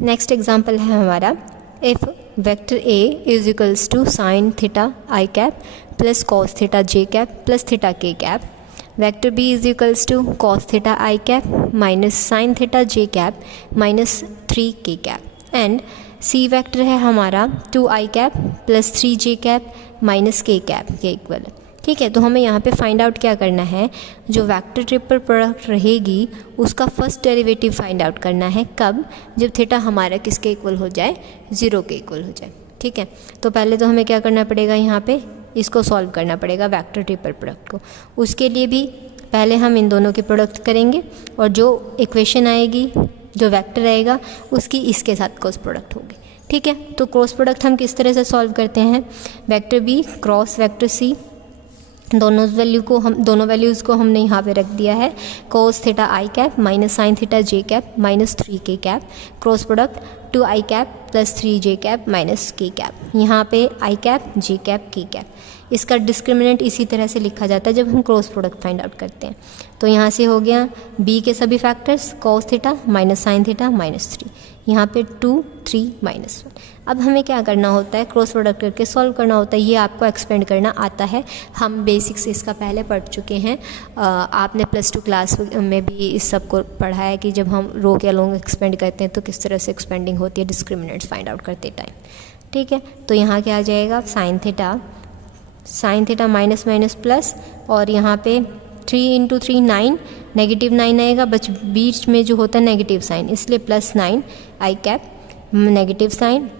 Next example है हमारा, if vector A is equals to sine theta I cap plus cos theta J cap plus theta k cap, vector B is equals to cos theta I cap minus sine theta J cap minus 3 के cap, and C vector है हमारा 2 आई cap plus 3 जे cap minus के cap के equal. ठीक है, तो हमें यहाँ पे फाइंड आउट क्या करना है, जो वेक्टर ट्रिपल प्रोडक्ट रहेगी उसका फर्स्ट डेरिवेटिव फाइंड आउट करना है। कब? जब थीटा हमारा किसके इक्वल हो जाए, 0 के इक्वल हो जाए। ठीक है, तो पहले तो हमें क्या करना पड़ेगा, यहाँ पे इसको सॉल्व करना पड़ेगा वेक्टर ट्रिपल प्रोडक्ट को। उसके लिए भी पहले हम इन दोनों के प्रोडक्ट करेंगे और जो इक्वेशन आएगी, जो वेक्टर आएगा उसकी इसके साथ क्रॉस प्रोडक्ट होगी। ठीक है, तो क्रॉस प्रोडक्ट हम किस तरह से सॉल्व करते हैं, vector B cross vector C, दोनों वैल्यूज़ को हमने यहाँ पे रख दिया है, कोस थीटा आई कैप माइनस साइन थीटा जे कैप माइनस 3 के कैप, क्रॉस प्रोडक्ट 2 आई कैप प्लस 3 जे कैप माइनस के कैप, यहाँ पे I cap J cap K cap. इसका डिस्क्रिमिनेंट इसी तरह से लिखा जाता है जब हम क्रॉस प्रोडक्ट फाइंड आउट करते हैं। तो यहाँ से हो गया बी के सभी factors, cos theta minus sine theta minus 3, यहाँ पे 2 3 माइनस 1। अब हमें क्या करना होता है, क्रॉस प्रोडक्ट करके सॉल्व करना होता है। ये आपको एक्सपेंड करना आता है, हम बेसिक्स इसका पहले पढ़ चुके हैं। आपने +2 क्लास में भी इस सब को पढ़ा है कि जब हम रो के अलोंग एक्सपेंड करते हैं तो किस तरह से एक्सपेंडिंग होती है डिस्क्रिमिनेंट्स फाइंड आउट करते टाइम। ठीक है, तो यहाँ क्या आ जाएगा, sign theta minus minus plus, और यहाँ पे 3 × 3 9, नेगेटिव 9 आएगा, बीच में जो होता है नेगेटिव साइन, इसलिए +9 आई कैप नेगेटिव साइन।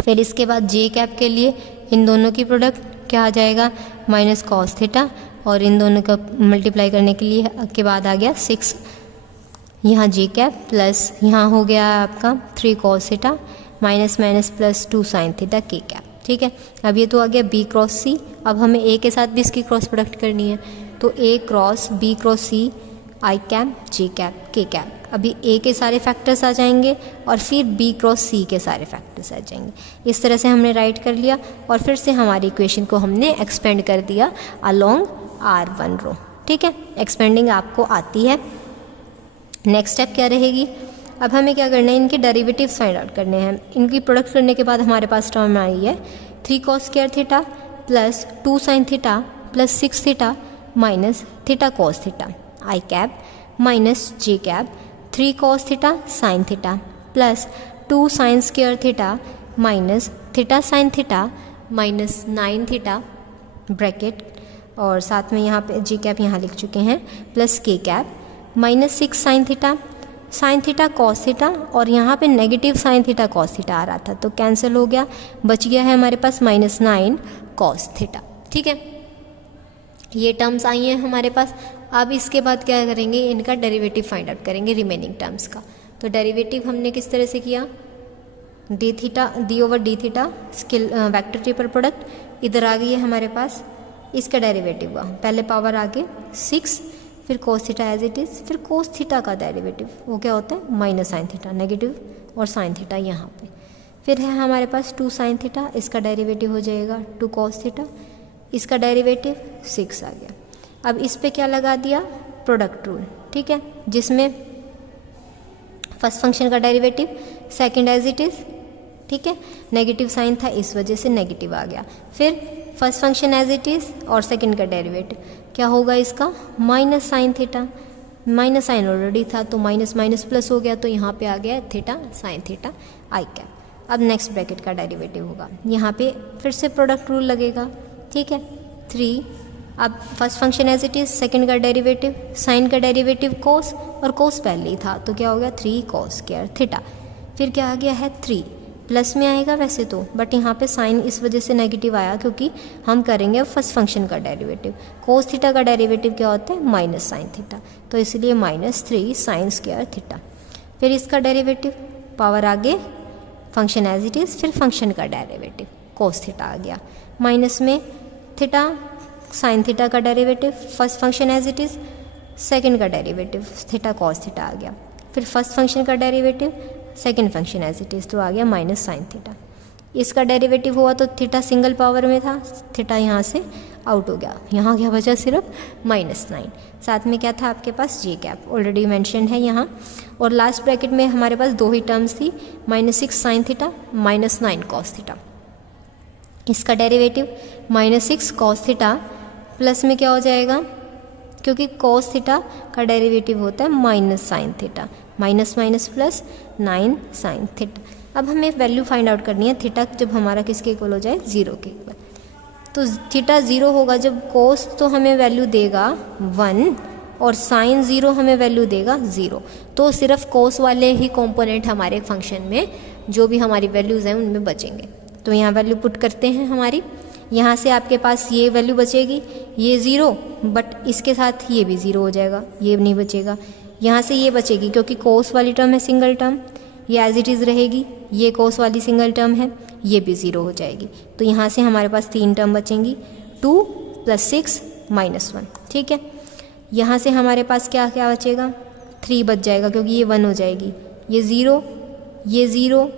फिर इसके बाद जे कैप के लिए इन दोनों की प्रोडक्ट क्या आ जाएगा, माइनस कॉस थीटा, और इन दोनों का मल्टीप्लाई करने के लिए के बाद आ गया 6 यहाँ जे कैप प्लस यहाँ हो गया आपका 3 cos theta minus minus plus 2 sine theta k cap. ठीक है, अब ये तो आ गया बी क्रॉस सी। अब हमें ए के साथ भी इसकी क्रॉस प्रोडक्ट करनी है, तो ए क्रॉस बी क्रॉस सी आई cap J cap K cap. अभी ए के सारे फैक्टर्स आ जाएंगे और फिर बी क्रॉस सी के सारे फैक्टर्स आ जाएंगे। इस तरह से हमने राइट कर लिया और फिर से हमारी इक्वेशन को हमने एक्सपेंड कर दिया अलोंग R1 रो। ठीक है, एक्सपेंडिंग आपको आती है। नेक्स्ट स्टेप क्या रहेगी, अब हमें क्या करना है, इनके डेरिवेटिव्स फाइंड आउट करने हैं। इनकी प्रोडक्ट करने के बाद हमारे पास टर्म आई है 3 cos square theta plus 2 sine theta plus 6 theta minus theta cos theta आई cap minus J cap 3 cos theta sine theta plus 2 sine square theta minus theta sine theta minus 9 theta bracket, और साथ में यहाँ पे जे cap यहाँ लिख चुके हैं, plus K cap minus 6 sine theta cos theta, और यहाँ पे negative sine theta cos theta आ रहा था तो कैंसिल हो गया, बच गया है हमारे पास -9 कॉस थीटा। ठीक है, ये टर्म्स आई हैं हमारे पास। अब इसके बाद क्या करेंगे, इनका डेरिवेटिव फाइंड आउट करेंगे रिमेनिंग टर्म्स का। तो डेरिवेटिव हमने किस तरह से किया, D theta skill vector triple product इधर आ गई है हमारे पास, इसका डेरिवेटिव हुआ, पहले पावर आगे 6, फिर cos theta as it is, फिर कोस थीटा का डेरिवेटिव वो क्या होता है माइनस साइन थीटा, नेगेटिव और साइन थीटा यहाँ पे, फिर है हमारे पास 2 साइन थीटा, इसका डेरिवेटिव हो जाएगा 2 कॉस थीटा, इसका डेरिवेटिव 6 आ गया। अब इस पे क्या लगा दिया, प्रोडक्ट रूल। ठीक है, जिसमें फर्स्ट फंक्शन का derivative second as it is, ठीक है, नेगेटिव साइन था इस वजह से नेगेटिव आ गया, फिर first function as it is और सेकंड का डेरिवेटिव क्या होगा इसका, minus sine theta, minus sine already था तो माइनस माइनस प्लस हो गया, तो यहाँ पे आ गया थीटा साइन थीटा आई कैप। अब नेक्स्ट ब्रैकेट का डेरिवेटिव होगा, यहाँ पे फिर से प्रोडक्ट रूल लगेगा। ठीक है, 3, अब first function as it is, second का डेरिवेटिव, साइन का डेरिवेटिव कोस, और कोस पहले ही था तो क्या हो गया 3 कॉस स्क्वायर थीटा, फिर क्या आ गया है 3, प्लस में आएगा वैसे तो, बट यहाँ पे साइन इस वजह से नेगेटिव आया क्योंकि हम करेंगे फर्स्ट फंक्शन का डेरिवेटिव। कोस थीटा का डेरिवेटिव क्या होता है माइनस साइन थीटा, तो इसलिए -3 साइन स्क्वायर थीटा, फिर इसका डेरिवेटिव पावर आगे फंक्शन एज इट इज़, फिर फंक्शन का डेरिवेटिव कोस थीटा आ गया, माइनस में थीटा साइन थीटा का derivative, first function as it is, second का डेरिवेटिव थीटा कॉस थीटा आ गया, फिर फर्स्ट फंक्शन का derivative, second function as it is तो आ गया माइनस साइन थीटा, इसका डेरिवेटिव हुआ तो थीटा सिंगल पावर में था, थीटा यहाँ से आउट हो गया, यहाँ क्या बचा सिर्फ -9, साथ में क्या था आपके पास जे कैप ऑलरेडी मेंशन है यहाँ, और लास्ट ब्रैकेट में हमारे पास 2 ही टर्म्स थी, -6 साइन थीटा -9 कॉस थीटा। इसका डेरिवेटिव -6 कॉस थीटा प्लस में क्या हो जाएगा, क्योंकि कॉस थीटा का डेरिवेटिव होता है minus sine theta, minus minus plus 9 sine theta. अब हमें वैल्यू फाइंड आउट करनी है थीटा जब हमारा किसके इक्वल हो जाए, 0 के इक्वल। तो थीटा 0 होगा जब कॉस तो हमें वैल्यू देगा 1 और साइन 0 हमें वैल्यू देगा 0। तो सिर्फ कॉस वाले ही कंपोनेंट हमारे फंक्शन में जो भी हमारी वैल्यूज़ हैं उनमें बचेंगे। तो यहाँ वैल्यू पुट करते हैं हमारी, यहाँ से आपके पास ये वैल्यू बचेगी, ये 0 बट इसके साथ ये भी 0 हो जाएगा, ये नहीं बचेगा। यहाँ से ये बचेगी क्योंकि कोस वाली टर्म है सिंगल टर्म, ये एज इट इज़ रहेगी, ये कोस वाली सिंगल टर्म है, ये भी 0 हो जाएगी। तो यहाँ से हमारे पास 3 टर्म बचेंगी, 2 + 6 -1, ठीक है। यहाँ से हमारे पास क्या क्या बचेगा, 3 बच जाएगा क्योंकि ये 1 हो जाएगी, ये 0, ये 0,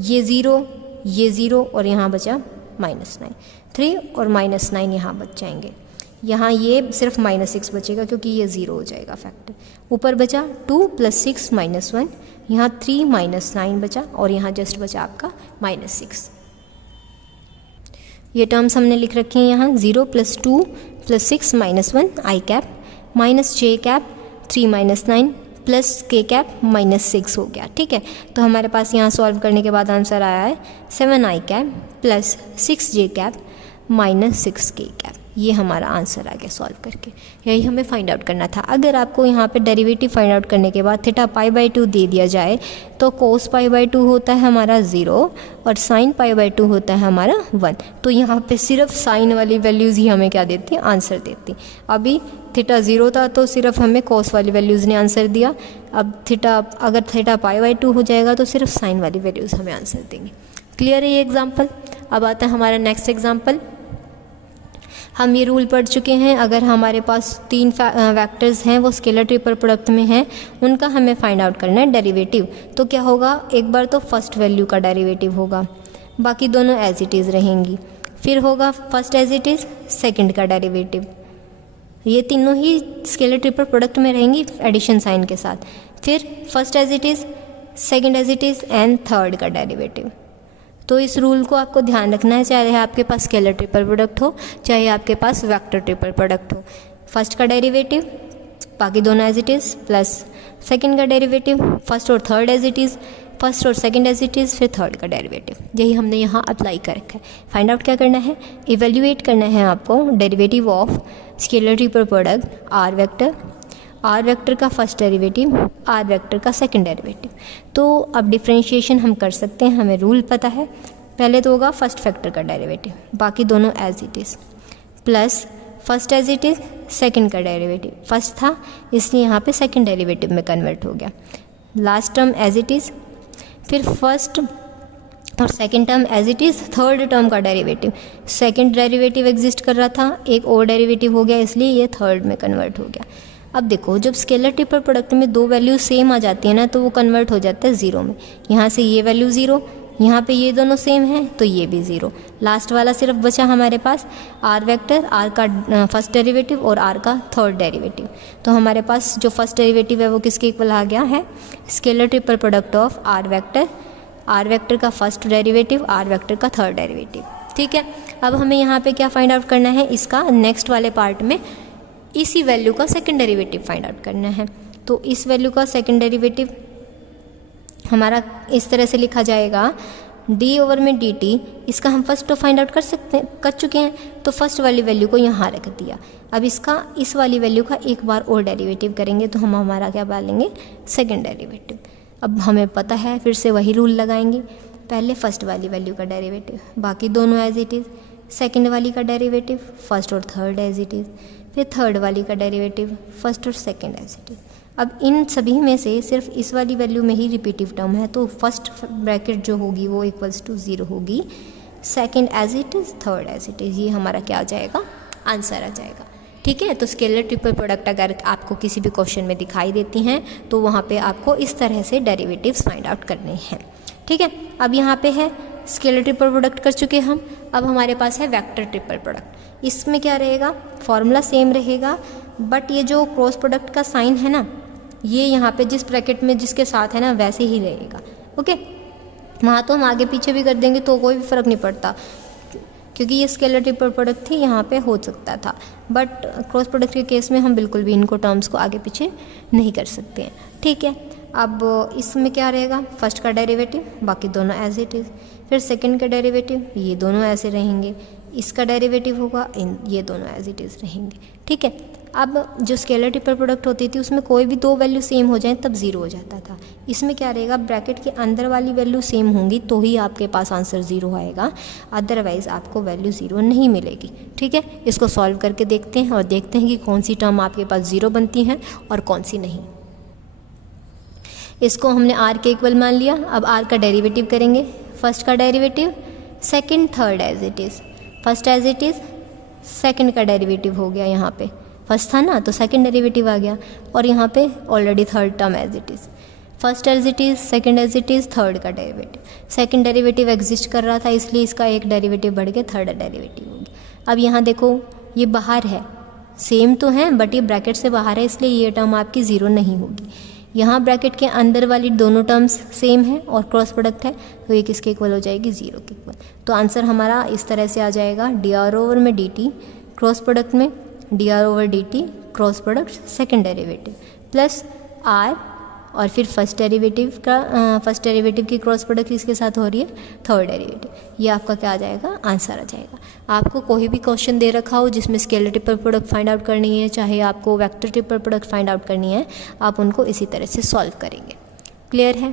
ये 0, ये 0 और यहाँ बचा -9, 3 और -9 यहाँ बच जाएंगे। यहाँ ये सिर्फ -6 बचेगा क्योंकि ये 0 हो जाएगा फैक्टर। ऊपर बचा 2 + 6 -1, यहाँ 3 -9 बचा और यहाँ जस्ट बचा आपका -6। ये टर्म्स हमने लिख रखे हैं यहाँ, 0 + 2 + 6 -1 i cap -j cap 3 -9 plus k cap -6 हो गया, ठीक है। तो हमारे पास यहाँ सॉल्व करने के बाद आंसर आया है 7i cap plus 6j cap -6k cap. ये हमारा आंसर आ गया सॉल्व करके, यही हमें फाइंड आउट करना था। अगर आपको यहाँ पे डेरिवेटिव फाइंड आउट करने के बाद थीटा π/2 दे दिया जाए तो cos π/2 होता है हमारा 0 और sin π/2 होता है हमारा 1। तो यहाँ पे सिर्फ साइन वाली वैल्यूज़ ही हमें क्या देती, आंसर देती। अभी थीटा 0 था तो सिर्फ हमें cos वाली वैल्यूज़ ने आंसर दिया। अब अगर थीटा π/2 हो जाएगा तो सिर्फ साइन वाली वैल्यूज़ हमें आंसर देंगी। क्लियर है ये एग्जाम्पल। अब आता है हमारा नेक्स्ट एग्जाम्पल। हम ये रूल पढ़ चुके हैं, अगर हमारे पास 3 वेक्टर्स हैं वो स्केलर ट्रिपल प्रोडक्ट में हैं, उनका हमें फाइंड आउट करना है डेरिवेटिव। तो क्या होगा, एक बार तो फर्स्ट वैल्यू का डेरिवेटिव होगा, बाकी दोनों एज इट इज़ रहेंगी। फिर होगा first as it is, second का डेरिवेटिव, ये तीनों ही स्केलर ट्रिपल प्रोडक्ट में रहेंगी एडिशन साइन के साथ। फिर first as it is, second as it is and third का डेरिवेटिव। तो इस रूल को आपको ध्यान रखना है, चाहे आपके पास स्केलर ट्रिपल प्रोडक्ट हो चाहे आपके पास वेक्टर ट्रिपल प्रोडक्ट हो। फर्स्ट का डेरिवेटिव बाकी दोनों as it is, plus second का डेरिवेटिव फर्स्ट और third as it is, first और सेकंड एज इट इज़, फिर थर्ड का डेरिवेटिव। यही हमने यहाँ अप्लाई कर रखा है। फाइंड आउट क्या करना है, इवेल्युएट करना है आपको derivative of scalar triple product R vector का फर्स्ट डेरिवेटिव, आर वेक्टर का सेकंड डेरिवेटिव। तो अब डिफरेंशिएशन हम कर सकते हैं, हमें रूल पता है। पहले तो होगा फर्स्ट फैक्टर का डेरिवेटिव, बाकी दोनों as it is, plus first as it is, second का डेरिवेटिव फर्स्ट था इसलिए यहाँ पे सेकंड डेरिवेटिव में कन्वर्ट हो गया। Last term as it is, फिर फर्स्ट और second term as it is, third term का डेरिवेटिव, सेकंड डेरिवेटिव एग्जिस्ट कर रहा था, एक और डेरिवेटिव हो गया इसलिए ये थर्ड में कन्वर्ट हो गया। अब देखो जब स्केलर ट्रिपल प्रोडक्ट में 2 वैल्यू सेम आ जाती है ना तो वो कन्वर्ट हो जाता है 0 में। यहाँ से ये वैल्यू 0, यहाँ पे ये दोनों सेम हैं तो ये भी 0। लास्ट वाला सिर्फ बचा हमारे पास आर वेक्टर, आर का फर्स्ट डेरिवेटिव और आर का थर्ड डेरिवेटिव। तो हमारे पास जो फर्स्ट डेरिवेटिव है वो किसके इक्वल आ गया है, scalar triple product of R vector का फर्स्ट डेरिवेटिव, आर वेक्टर का थर्ड डेरिवेटिव, ठीक है। अब हमें यहाँ पे क्या फाइंड आउट करना है, इसका नेक्स्ट वाले पार्ट में इसी वैल्यू का सेकंड डेरिवेटिव फाइंड आउट करना है। तो इस वैल्यू का सेकंड डेरिवेटिव हमारा इस तरह से लिखा जाएगा d/dt। इसका हम फर्स्ट तो फाइंड आउट कर चुके हैं, तो फर्स्ट वाली वैल्यू को यहाँ रख दिया। अब इसका इस वाली वैल्यू का एक बार और डेरिवेटिव करेंगे तो हम हमारा क्या पालेंगे, सेकंड डेरिवेटिव। अब हमें पता है, फिर से वही रूल लगाएंगे, पहले फर्स्ट वाली वैल्यू का डेरिवेटिव, बाकी दोनों एज इट इज़, सेकंड वाली का डेरिवेटिव फर्स्ट और थर्ड एज इट इज़, फिर थर्ड वाली का डेरिवेटिव फर्स्ट और सेकंड एज इट इज़। अब इन सभी में से सिर्फ इस वाली वैल्यू में ही रिपीटिव टर्म है तो फर्स्ट ब्रैकेट जो होगी वो इक्वल्स टू 0 होगी, second as it is, third as it is. ये हमारा क्या आ जाएगा, आंसर आ जाएगा, ठीक है। तो स्केलर ट्रिपल प्रोडक्ट अगर आपको किसी भी क्वेश्चन में दिखाई देती हैं तो वहाँ पे आपको इस तरह से डेरिवेटिव्स फाइंड आउट करने हैं, ठीक है। अब यहाँ पे है स्केलर ट्रिपल प्रोडक्ट कर चुके हम। अब हमारे पास है वेक्टर ट्रिपल प्रोडक्ट। इसमें क्या रहेगा, फॉर्मूला सेम रहेगा, बट ये जो क्रॉस प्रोडक्ट का साइन है ना, ये यहाँ पे जिस ब्रैकेट में जिसके साथ है ना वैसे ही रहेगा। ओके, वहाँ तो हम आगे पीछे भी कर देंगे तो कोई भी फ़र्क नहीं पड़ता, क्योंकि ये स्केलर ट्रिपल प्रोडक्ट थी, यहाँ पे हो सकता था, बट क्रॉस प्रोडक्ट के केस में हम बिल्कुल भी इनको टर्म्स को आगे पीछे नहीं कर सकते हैं। ठीक है, अब इसमें क्या रहेगा, फर्स्ट का डेरिवेटिव, बाकी दोनों एज इट इज़, फिर सेकंड का डेरिवेटिव, ये दोनों ऐसे रहेंगे, इसका डेरिवेटिव होगा, ये दोनों एज इट इज़ रहेंगे। ठीक है, अब जो स्केलर ट्रिपल प्रोडक्ट होती थी उसमें कोई भी दो वैल्यू सेम हो जाए तब ज़ीरो हो जाता था। इसमें क्या रहेगा, ब्रैकेट के अंदर वाली वैल्यू सेम होंगी तो ही आपके पास आंसर ज़ीरो आएगा, अदरवाइज़ आपको वैल्यू ज़ीरो नहीं मिलेगी। ठीक है, इसको सॉल्व करके देखते हैं और देखते हैं कि कौन सी टर्म आपके पास ज़ीरो बनती हैं और कौन सी नहीं। इसको हमने r के इक्वल मान लिया। अब r का डेरिवेटिव करेंगे, फर्स्ट का derivative, second third as it is, first as it is, second का डेरिवेटिव हो गया, यहाँ पे फर्स्ट था ना तो सेकंड डेरिवेटिव आ गया, और यहाँ पे already third term as it is, first as it is, second as it is, third का डेरिवेटिव, सेकंड डेरिवेटिव एग्जिस्ट कर रहा था इसलिए इसका एक डेरिवेटिव बढ़ के थर्ड डेरिवेटिव हो गया। अब यहाँ देखो ये बाहर है, सेम तो है बट ये ब्रैकेट से बाहर है, इसलिए ये टर्म आपकी ज़ीरो नहीं होगी। यहाँ ब्रैकेट के अंदर वाली दोनों टर्म्स सेम है और क्रॉस प्रोडक्ट है, तो ये किसके इक्वल हो जाएगी, ज़ीरो के इक्वल। तो आंसर हमारा इस तरह से आ जाएगा, डी आर ओवर में डी टी क्रॉस प्रोडक्ट में D R over D T cross product second derivative plus R, और फिर फर्स्ट डेरिवेटिव की क्रॉस प्रोडक्ट किसके साथ हो रही है, थर्ड डेरिवेटिव। ये आपका क्या आ जाएगा, आंसर आ जाएगा। आपको कोई भी क्वेश्चन दे रखा हो जिसमें scalar triple product find out करनी है, चाहे आपको vector triple product find out करनी है, आप उनको इसी तरह से सॉल्व करेंगे। क्लियर है।